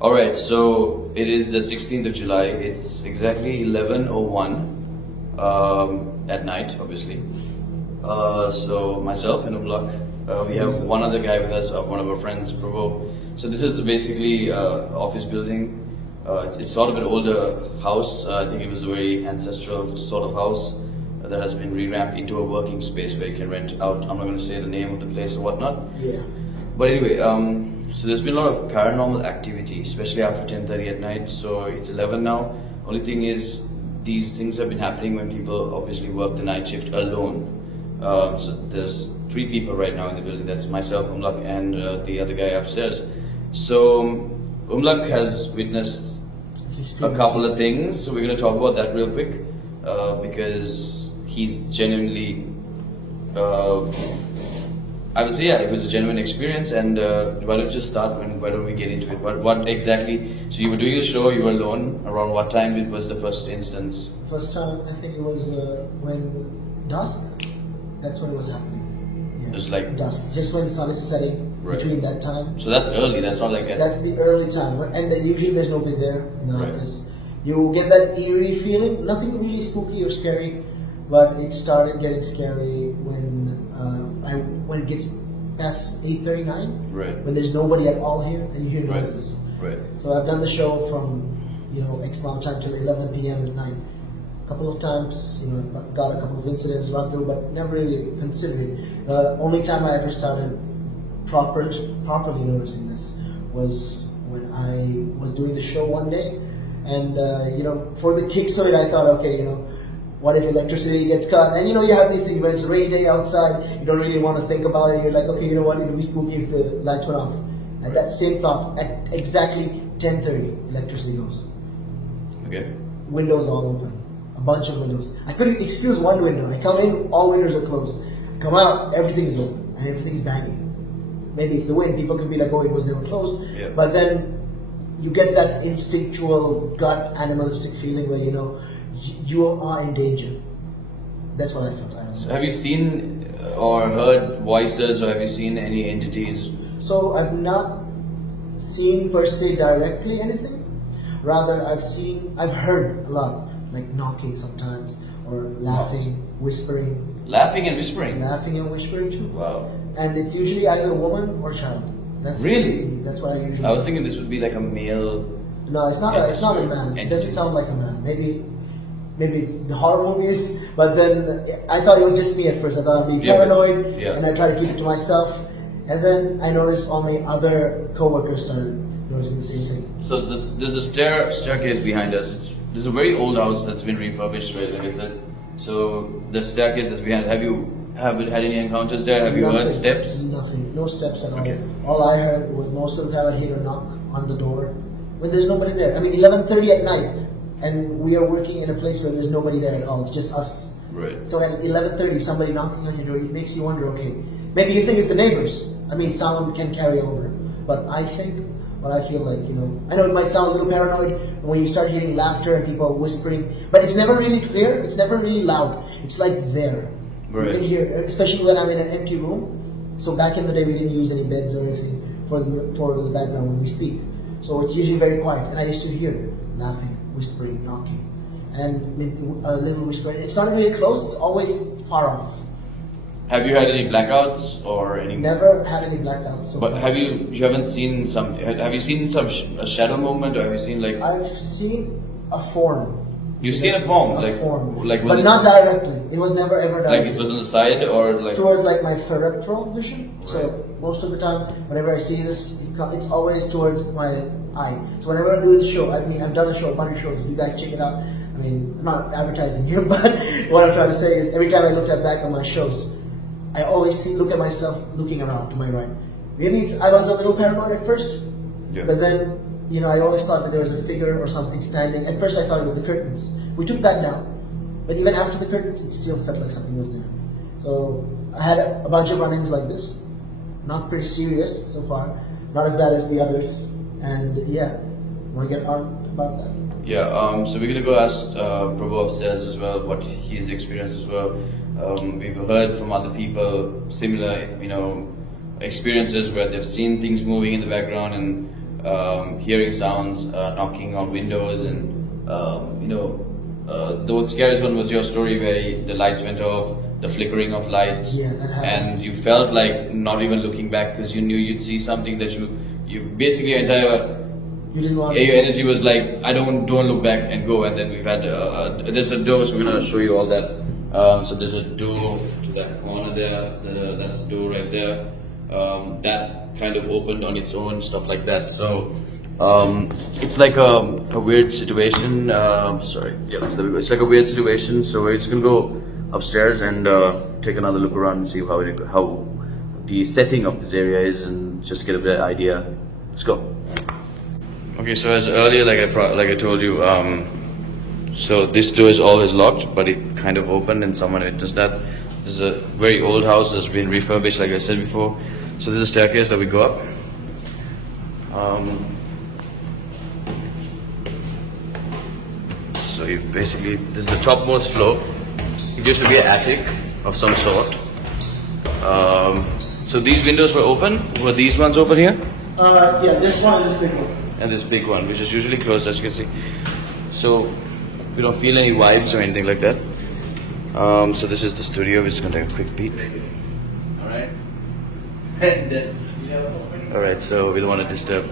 Alright, so it is the 16th of July. It's exactly 11:01 at night, obviously. So myself and Umlak, we have one other guy with us, one of our friends, Prabhu. So this is basically office building. It's sort of an older house. I think it was a very ancestral sort of house that has been revamped into a working space where you can rent out. I'm not going to say the name of the place or whatnot. Yeah. But anyway, so there's been a lot of paranormal activity, especially after 10:30 at night. So it's 11 now. Only thing is, these things have been happening when people obviously work the night shift alone. So there's 3 people right now in the building. That's myself, Umlak, and the other guy upstairs. So Umlak has witnessed a couple of things. So we're going to talk about that real quick because he's genuinely. I would say, yeah, it was a genuine experience, and why don't you just start? Why don't we get into it? What exactly? So you were doing a show, you were alone. Around what time it was the first instance? First time, I think it was when dusk. That's when it was happening. Yeah. It was like dusk, just when the sun is setting. Right. Between that time. So that's early. That's not like that's the early time, and then usually there's nobody there in the right. office. You get that eerie feeling. Nothing really spooky or scary, but it started getting scary when it gets past 8:39, right. when there's nobody at all here and you hear right. noises. Right. So I've done the show from X amount of time till 11 p.m. at night. A couple of times, got a couple of incidents run through, but never really considered it. The only time I ever started properly noticing this was when I was doing the show one day, and for the kicks of it, I thought, okay, what if electricity gets cut? And you have these things when it's a rainy day outside, you don't really want to think about it. You're like, okay, you know what? It'll be spooky if the lights went off. And that same thought at exactly 10:30, electricity goes. Okay. Windows all open, a bunch of windows. I couldn't excuse one window. I come in, all windows are closed. Come out, everything is open and everything's banging. Maybe it's the wind. People can be like, oh, it was never closed. Yeah. But then you get that instinctual, gut, animalistic feeling where you are in danger. That's what I felt. So have you seen or heard voices, or have you seen any entities? So I've not seen per se directly anything. Rather, I've heard a lot, like knocking sometimes, or laughing, whispering. Laughing and whispering? Laughing and whispering too. Wow. And it's usually either a woman or child. Really? That's what I usually. I was thinking this would be like a male. No, it's not. It's not a man. It doesn't sound like a man. Maybe it's the horror movies. But then I thought it was just me at first. I thought I'd be paranoid, and I tried to keep it to myself. And then I noticed all my other coworkers started noticing the same thing. So there's a staircase behind us. There's a very old house that's been refurbished, right? Like I said. So the staircase that's behind. Have you had any encounters there? Have you heard steps? Nothing. No steps at all. Okay. All I heard was most of the time I'd hear a knock on the door when there's nobody there. I mean, 11:30 at night, and we are working in a place where there's nobody there at all. It's just us. Right. So at 11:30, somebody knocking on your door, it makes you wonder. Okay, maybe you think it's the neighbors. I mean, sound can carry over, but I think. But I feel like, I know it might sound a little paranoid when you start hearing laughter and people whispering, but it's never really clear, it's never really loud. It's like there. Right. You can hear, especially when I'm in an empty room. So back in the day, we didn't use any beds or anything for the background when we speak. So it's usually very quiet, and I used to hear laughing, whispering, knocking, and a little whispering. It's not really close, it's always far off. Have you had any blackouts or any? Never had any blackouts. So but far. Have you seen a shadow movement, or have you seen like? I've seen a form. You've seen a form, but not directly. It was never ever directly. Like it was on the side, or like towards like my peripheral vision. Right. So most of the time, whenever I see this, it's always towards my eye. So whenever I do this show, I've done a show, a bunch of shows. If you guys check it out, I'm not advertising here, but what I'm trying to say is, every time I look back on my shows, I always look at myself looking around to my right. Maybe I was a little paranoid at first, but then I always thought that there was a figure or something standing. At first I thought it was the curtains. We took that down, but even after the curtains, it still felt like something was there. So I had a bunch of run-ins like this. Not pretty serious so far, not as bad as the others. And want to get on about that? Yeah. So we're gonna go ask Prabhu upstairs as well what he's experienced as well. We've heard from other people similar, experiences where they've seen things moving in the background, and hearing sounds, knocking on windows, and the most scariest one was your story where the lights went off, the flickering of lights, Yeah, that happened. and you felt like not even looking back because you knew you'd see something that you basically your entire You didn't want your energy was like, I don't look back and go. And then we've had there's a door, so we're gonna show you all that. So there's a door to that corner there. That's the door right there. That kind of opened on its own, stuff like that. So it's like a weird situation. Sorry, yeah, it's like a weird situation. So we're just gonna go upstairs and take another look around and see how the setting of this area is, and just get a bit of idea. Let's go. Okay, so as earlier, like I told you, so this door is always locked, but it kind of opened, and someone witnessed that. This is a very old house that's been refurbished, like I said before. So this is a staircase that we go up. So you basically, this is the topmost floor. It used to be an attic of some sort. So these windows were open. Were these ones open here? Yeah, this one and this big one. And this big one, which is usually closed, as you can see. So we don't feel any vibes or anything like that. So this is the studio. We're just gonna take a quick peek. All right. All right. So we don't want to disturb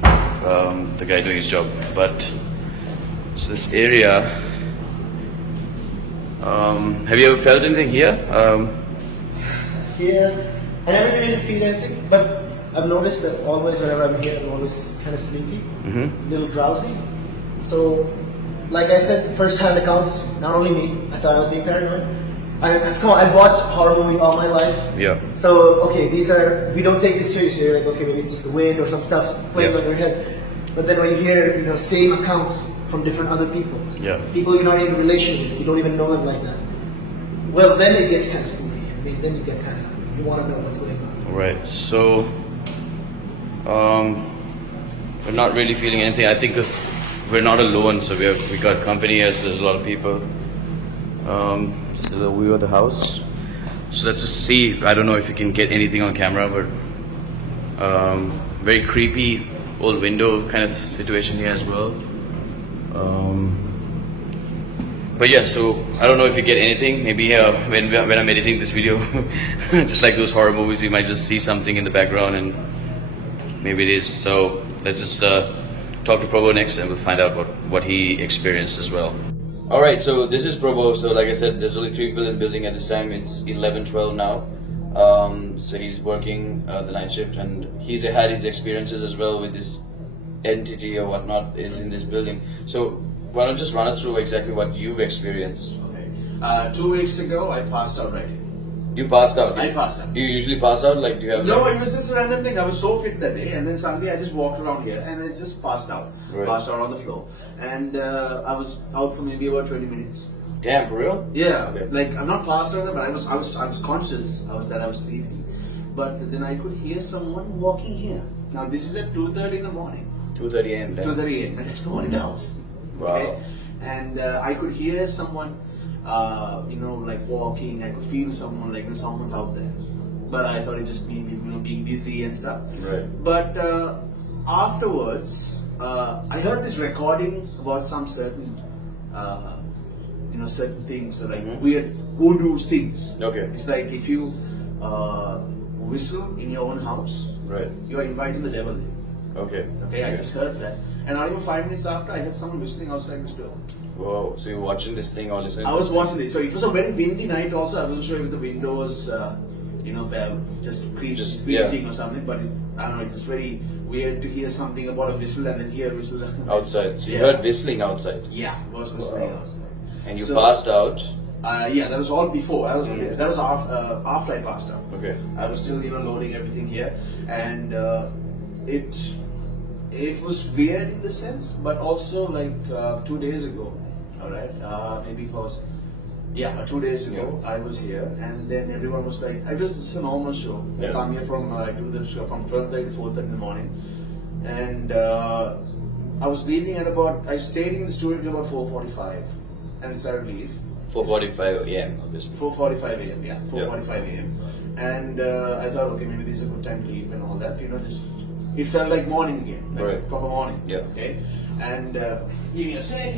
the guy doing his job. But so this area. Have you ever felt anything here? Here, I never really feel anything, but I've noticed that always whenever I'm here, I'm always kind of sleepy, a little drowsy. So, like I said, first-hand accounts, not only me, I thought I was being paranoid. I've watched horror movies all my life. Yeah. So, okay, we don't take this seriously. You're like, okay, maybe it's just the wind or some stuff playing on your head. But then when you hear, same accounts from different other people, people you're not in a relation with, you don't even know them like that. Well, then it gets kind of spooky. I mean, then you get kind of, you want to know what's going on. Right. So. We're not really feeling anything. I think because we're not alone, so we got company here, so there's a lot of people. Just a little view of the house. So let's just see. I don't know if you can get anything on camera, but very creepy old window kind of situation here as well. But yeah, so I don't know if you get anything. Maybe when I'm editing this video, just like those horror movies, we might just see something in the background and. Maybe it is. So let's just talk to Probo next, and we'll find out what he experienced as well. All right, so this is Probo. So like I said, there's only 3 people in the building at this time. It's 11:12 now. So he's working the night shift, and he's had his experiences as well with this entity or whatnot is in this building. So why don't you just run us through exactly what you've experienced? Okay. 2 weeks ago, I passed out right here. You passed out? I passed out. Do you usually pass out? Like, do you have? No, it was just a random thing. I was so fit that day, and then suddenly I just walked around here and I just passed out. Right. Passed out on the floor. And I was out for maybe about 20 minutes. Damn, for real? Yeah. Okay. Like, I'm not passed out, but I was conscious. I was sleeping. But then I could hear someone walking here. Now, this is at 2:30 in the morning. 2:30 a.m. 2:30 a.m. and there's no one in the house. Wow. Okay? And I could hear someone, like walking. I could feel someone, like someone's out there. But I thought it just me, being busy and stuff. Right. But afterwards, I heard this recording about some certain, certain things, like weird voodoo things. Okay. It's like if you whistle in your own house, Right. you are inviting the devil in. Okay. Okay, I just heard that. And not even 5 minutes after, I heard someone whistling outside the door. Whoa. So you're watching this thing or listening? I was watching it. So it was a very windy night also. I wasn't sure if the windows, they're just screeching or something. But I don't know, it was very weird to hear something about a whistle and then hear a whistle. Outside. So you Yeah. heard whistling outside? Yeah, it was whistling Wow. outside. And you So- passed out? Yeah, that was all before. That was after I passed out. Okay. I was still, loading everything here, and it was weird in the sense, but also like 2 days ago. All right, maybe because 2 days ago I was here, and then everyone was like, it was just a normal show. Yeah. I come here from I do this show from 12:30 to 4:30 in the morning, and I was leaving at I stayed in the studio till about 4:45, and decided to leave. 4:45 a.m. obviously. 4:45 a.m. Yeah, 4:45 a.m. And I thought, okay, maybe this is a good time to leave and all that. Just it felt like morning again, like Right. proper morning. Yeah. Okay, and give me a sec.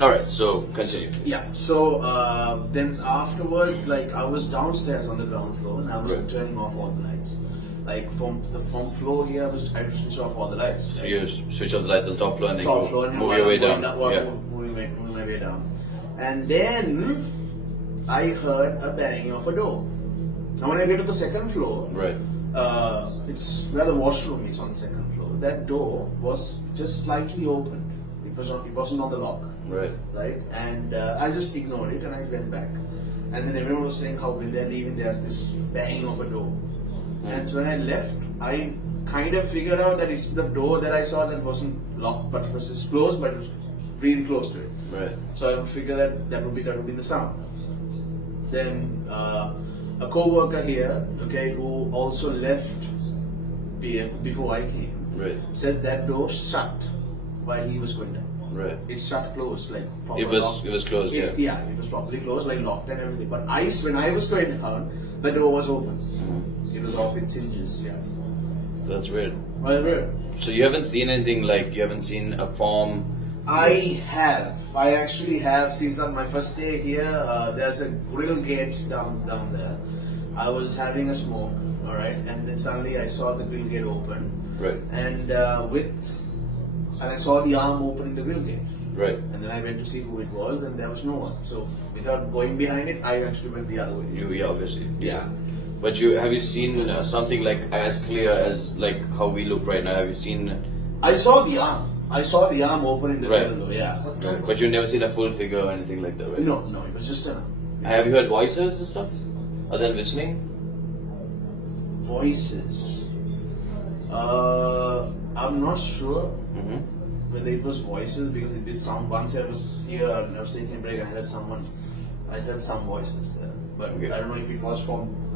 All right. So continue. Yeah. So then afterwards, like I was downstairs on the ground floor, and I was Right. turning off all the lights. Like from floor here, I switched off all the lights. So you switch off the lights on the top floor and then Top floor, and move while your way I'm going down. Yeah. moving my way down, and then I heard a banging of a door. Now when I get to the second floor, Right. it's where the washroom is on the second floor. That door was just slightly open. It wasn't on the lock. Right. Right? And I just ignored it and I went back. And then everyone was saying how when they're leaving, there's this banging of a door. And so when I left, I kind of figured out that it's the door that I saw that wasn't locked, but it was just closed, but it was really close to it. Right. So I would figure that would be the sound. Then a co-worker here, okay, who also left before I came, Right. said that door shut while he was going down. Right. It shut closed, like proper It was locked. closed. Yeah. Yeah, it was properly closed, like locked and everything. But when I was going down, the door was open. It was off its hinges. Yeah. That's weird. Whatever. So you haven't seen anything like you haven't seen a form. I have. I actually have. Since on my first day here, there's a grill gate down there. I was having a smoke, all right, and then suddenly I saw the grill gate open, Right. and I saw the arm opening the grill gate. Right. And then I went to see who it was, and there was no one. So without going behind it, I actually went the other way. Yeah, obviously. Yeah. But have you seen something like as clear as like how we look right now? Have you seen? I saw the arm. I saw the arm opening the Right. grill. Yeah. Right. But you've never seen a full figure or anything like that, right? No, it was just an arm. Have you heard voices and stuff? Other than whistling? Voices. I'm not sure Mm-hmm. whether it was voices because it did sound. Once I was here and I was taking a break, I heard some voices there. But Okay. I don't know if it was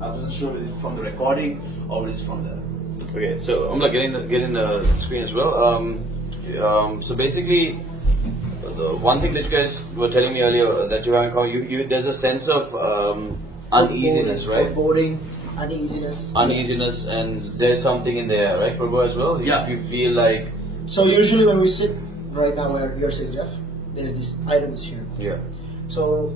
I wasn't sure whether it's from the recording or whether it's from there. Okay, so I'm like getting the screen as well. So basically, the one thing that you guys were telling me earlier that you haven't called there's a sense of uneasiness, right? Foreboding, uneasiness. Uneasiness, and there's something in the air, right, Prabhu, as well? Yeah. If you feel like, So usually when we sit right now where you're sitting, Jeff, there's these items here. yeah, So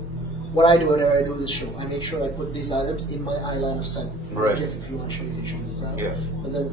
what I do whenever I do this show, I make sure I put these items in my eye line of sight. Right. Jeff, if you want to show me proud. Yeah. But then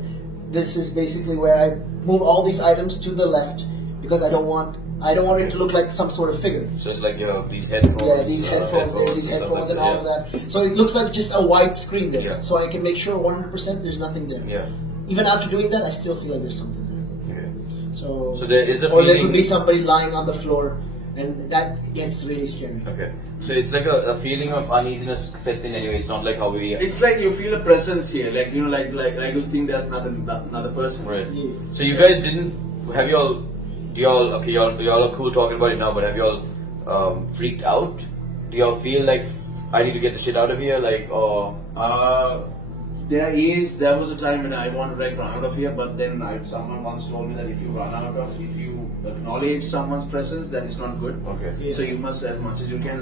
this is basically where I move all these items to the left because I don't want it to look like some sort of figure. so it's like you have these headphones. Yeah, these headphones, there, these stuff headphones like and all that, of that. So it looks like just a white screen there. Yeah. So I can make sure 100% there's nothing there. Yeah. Even after doing that, I still feel like there's something there. Okay. So there is a or there feeling- could be somebody lying on the floor, and that gets really scary. Okay. So it's like a feeling of uneasiness sets in anyway. It's not like how we. It's like you feel a presence here, like you know, like you think there's another person. Right. Yeah. So you guys didn't have y'all? Do y'all okay? Y'all are cool talking about it now, but have y'all freaked out? Do y'all feel like I need to get the shit out of here? Like, or There was a time when I wanted to run out of here, but then someone once told me that if you acknowledge someone's presence, that is not good. okay. Yeah. So you must, as much as you can,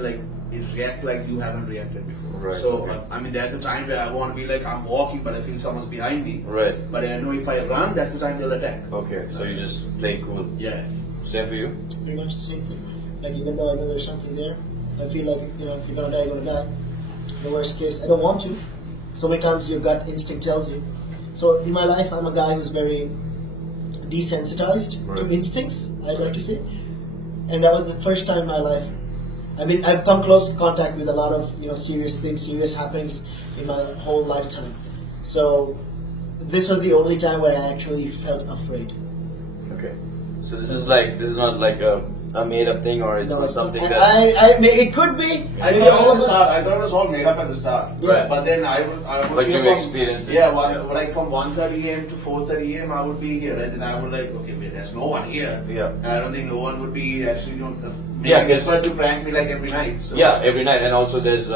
react like you haven't reacted before. Right, So okay. I mean, there's a time where I want to be like I'm walking, but I feel someone's behind me. Right. But I know if I run, that's the time they'll attack. Okay. So you just play cool. Yeah. Same for you? Pretty much the same thing. Like even though I know there's something there, I feel like if you're gonna die, you're gonna die. The worst case, I don't want to. So many times your gut instinct tells you. So in my life, I'm a guy who's very desensitized to Right. instincts, I'd like to say. And that was the first time in my life. I mean, I've come close contact with a lot of serious things, serious happenings in my whole lifetime. So this was the only time where I actually felt afraid. Okay. So this is not like a made up thing, or it's No, not it's not. something And that. it could be. I mean, thought all at of the us- start, I thought it was all made up at the start. Yeah. But then I was But here you from, experienced it. Yeah, Yeah. like from 1:30 a.m. to 4:30 a.m. I would be here, and then I would like, okay, wait, there's no one here. Yeah. And I don't think no one would be actually Yeah, making effort to prank me like every night. So. Yeah, every night, and also there's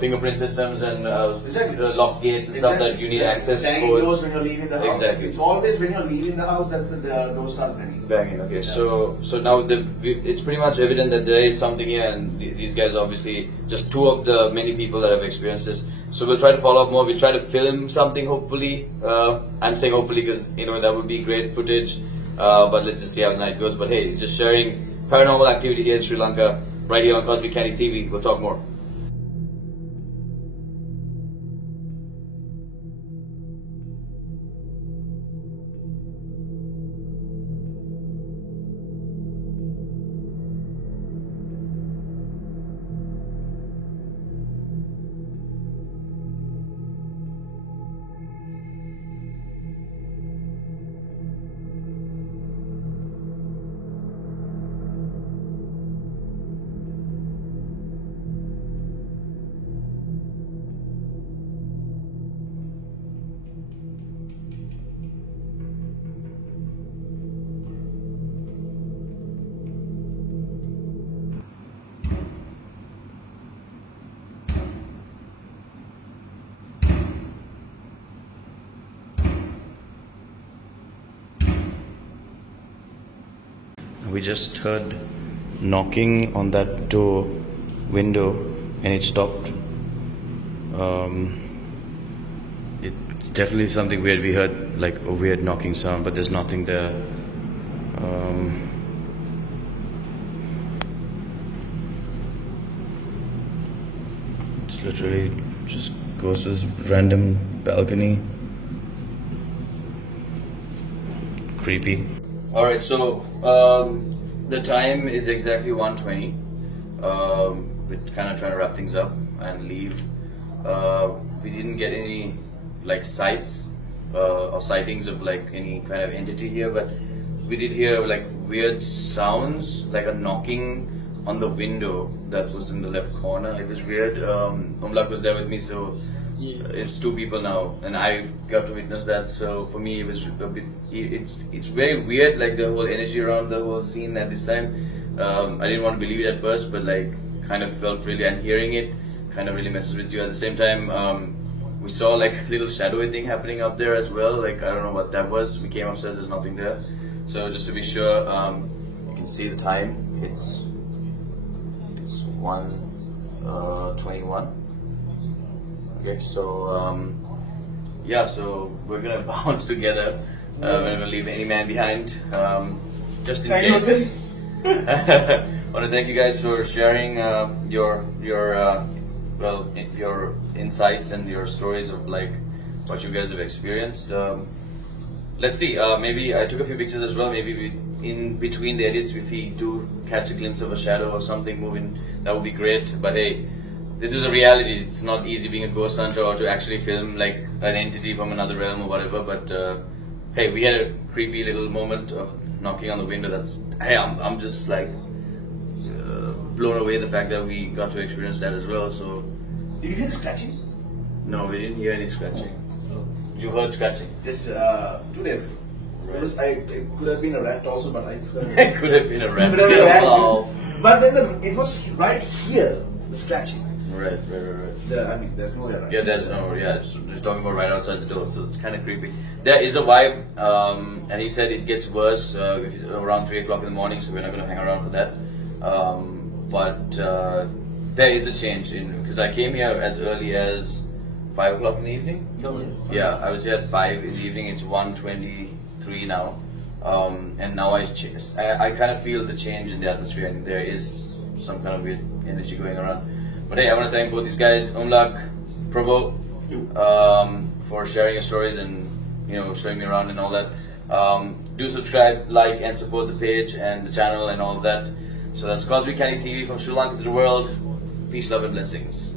fingerprint systems and Exactly. lock gates and stuff that you need access Banging codes. doors when you're leaving the house. Exactly. It's always when you're leaving the house that the door starts banging. Banging. Okay, so now it's pretty much evident that there is something here, and these guys are obviously just two of the many people that have experienced this. So we'll try to follow up more. We'll try to film something, hopefully. I'm saying hopefully because that would be great footage. But let's just see how the night goes. But hey, just sharing paranormal activity here in Sri Lanka, right here on Cosmic Candy TV. We'll talk more. We just heard knocking on that door window and it stopped. It's definitely something weird. We heard like a weird knocking sound, but there's nothing there. It's literally just goes to this random balcony. Creepy. Alright, so the time is exactly 1:20. We're kind of trying to wrap things up and leave. We didn't get any like sights or sightings of like any kind of entity here, but we did hear like weird sounds, like a knocking on the window that was in the left corner. It was weird. Umlak was there with me, so it's two people now, and I got to witness that. So for me, it was a bit. It's very weird, like the whole energy around the whole scene at this time. I didn't want to believe it at first, but like kind of felt really, and hearing it kind of really messes with you. At the same time, we saw like a little shadowy thing happening up there as well. Like I don't know what that was. We came upstairs, there's nothing there. So just to be sure, you can see the time. It's 1:21. Okay, so yeah, so we're gonna bounce together. We're gonna leave any man behind, just in case. I want to thank you guys for sharing your insights and your stories of like what you guys have experienced. Let's see. Maybe I took a few pictures as well. Maybe in between the edits, if we do catch a glimpse of a shadow or something moving, that would be great. But hey, this is a reality. It's not easy being a ghost hunter or to actually film like an entity from another realm or whatever. But hey, we had a creepy little moment of knocking on the window. I'm just like blown away the fact that we got to experience that as well. So Did you hear the scratching? no, we didn't hear any scratching. You heard scratching? Just 2 days ago. It could have been a rat also, but I It could have been a rat. Could have been a rat. Wow. But then it was right here, the scratching. Right. I mean, there's no rat. Yeah, there's no. Yeah, you're talking about right outside the door, so it's kind of creepy. There is a vibe, and he said it gets worse around 3 o'clock in the morning, so we're not going to hang around for that. But there is a change because I came here as early as 5 o'clock in the evening. Yeah, I was here at 5 in the evening. It's 1:23 now, and now I kind of feel the change in the atmosphere, and there is some kind of weird energy going around. But hey, I want to thank both these guys, Umlak, Prabhu, for sharing your stories and showing me around and all that. Do subscribe, like, and support the page and the channel and all of that. So that's Cosmic Candy TV from Sri Lanka to the world. Peace, love, and blessings.